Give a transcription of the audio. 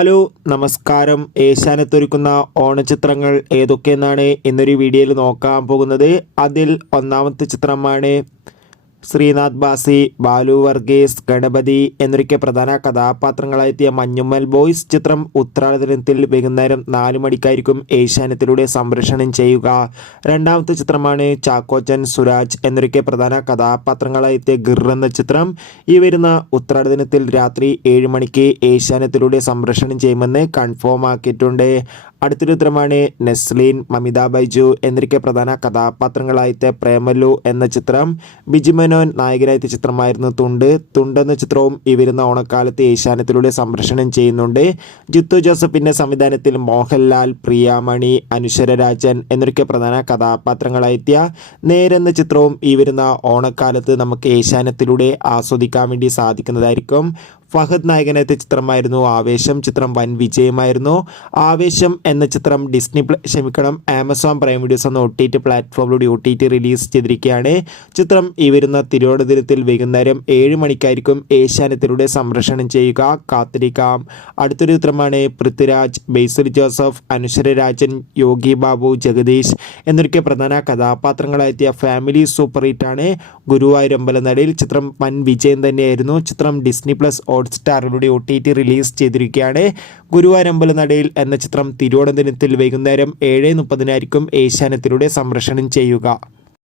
Hello നമസ്കാരം. ഏഷ്യാനെറ്റ് ഒരുക്കുന്ന ഓണച്ചിത്രങ്ങൾ ഏതൊക്കെയെന്നാണ് ഇന്നൊരു വീഡിയോയിൽ നോക്കാൻ പോകുന്നത്. അതിൽ ഒന്നാമത്തെ ചിത്രമാണ് ശ്രീനാഥ് ബാസി, ബാലു വർഗീസ്, ഗണപതി എന്നൊക്കെ പ്രധാന കഥാപാത്രങ്ങളായെത്തിയ മഞ്ഞുമ്മൽ ബോയ്സ് ചിത്രം ഉത്രാടദിനത്തിൽ വൈകുന്നേരം 4 മണിക്കായിരിക്കും ഏഷ്യാനെറ്റിലൂടെ സംപ്രേഷണം ചെയ്യുക. രണ്ടാമത്തെ ചിത്രമാണ് ചാക്കോച്ചൻ, സുരാജ് എന്നൊക്കെ പ്രധാന കഥാപാത്രങ്ങളായെത്തിയ ഗിർ എന്ന ചിത്രം ഈ വരുന്ന ഉത്രാടദിനത്തിൽ രാത്രി 7 മണിക്ക് ഏഷ്യാനെറ്റിലൂടെ സംപ്രേഷണം ചെയ്യുമെന്ന് കൺഫേം ആക്കിയിട്ടുണ്ട്. അടുത്തൊരു ചിത്രമാണ് നെസ്ലീൻ, മമിത ബൈജു എന്നൊക്കെ പ്രധാന കഥാപാത്രങ്ങളായിട്ട് പ്രേമലു എന്ന ചിത്രം. ബിജു മേനോൻ നായകനായ ചിത്രമായിരുന്നു തുണ്ട് എന്ന ചിത്രവും ഈ വരുന്ന ഓണക്കാലത്ത് ഏഷ്യാനെറ്റിലൂടെ സംപ്രേഷണം ചെയ്യുന്നുണ്ട്. ജിത്തു ജോസഫിന്റെ സംവിധാനത്തിൽ മോഹൻലാൽ, പ്രിയാമണി, അനുശ്വര രാജൻ എന്നൊക്കെ പ്രധാന കഥാപാത്രങ്ങളായെത്തിയ നേരെന്ന ചിത്രവും ഈ വരുന്ന ഓണക്കാലത്ത് നമുക്ക് ഏഷ്യാനെറ്റിലൂടെ ആസ്വദിക്കാൻ വേണ്ടി സാധിക്കുന്നതായിരിക്കും. ഫഹദ് നായകനെത്തിയ ചിത്രമായിരുന്നു ആവേശം. ചിത്രം വൻ വിജയമായിരുന്നു. ആവേശം എന്ന ചിത്രം ആമസോൺ പ്രൈം വീഡിയോസ് എന്ന OTT പ്ലാറ്റ്ഫോമിലൂടെ റിലീസ് ചെയ്തിരിക്കുകയാണ്. ചിത്രം ഈ വരുന്ന തിരുവോണ ദിനത്തിൽ വൈകുന്നേരം 7 മണിക്കായിരിക്കും ഏഷ്യാനെറ്റിലൂടെ സംപ്രേഷണം ചെയ്യുക. കാത്തിരിക്കാം. അടുത്തൊരു ചിത്രമാണ് പൃഥ്വിരാജ്, ബേസിൽ ജോസഫ്, അനുശ്വര രാജൻ, യോഗി ബാബു, ജഗദീഷ് എന്നൊക്കെ പ്രധാന കഥാപാത്രങ്ങളായെത്തിയ ഫാമിലി സൂപ്പർ ഹിറ്റാണ് ഗുരുവായൂരമ്പലനടയിൽ. ചിത്രം വൻ വിജയം തന്നെയായിരുന്നു. ചിത്രം ഡിസ്നി+ ഹോട്ട്സ്റ്റാറിലൂടെ OTT റിലീസ് ചെയ്തിരിക്കുകയാണ്. ഗുരുവായൂരമ്പലനടയിൽ എന്ന ചിത്രം തിരുവോണ ദിനത്തിൽ വൈകുന്നേരം 7:30 ഏഷ്യാനെറ്റിലൂടെ സംപ്രേഷണം ചെയ്യുക.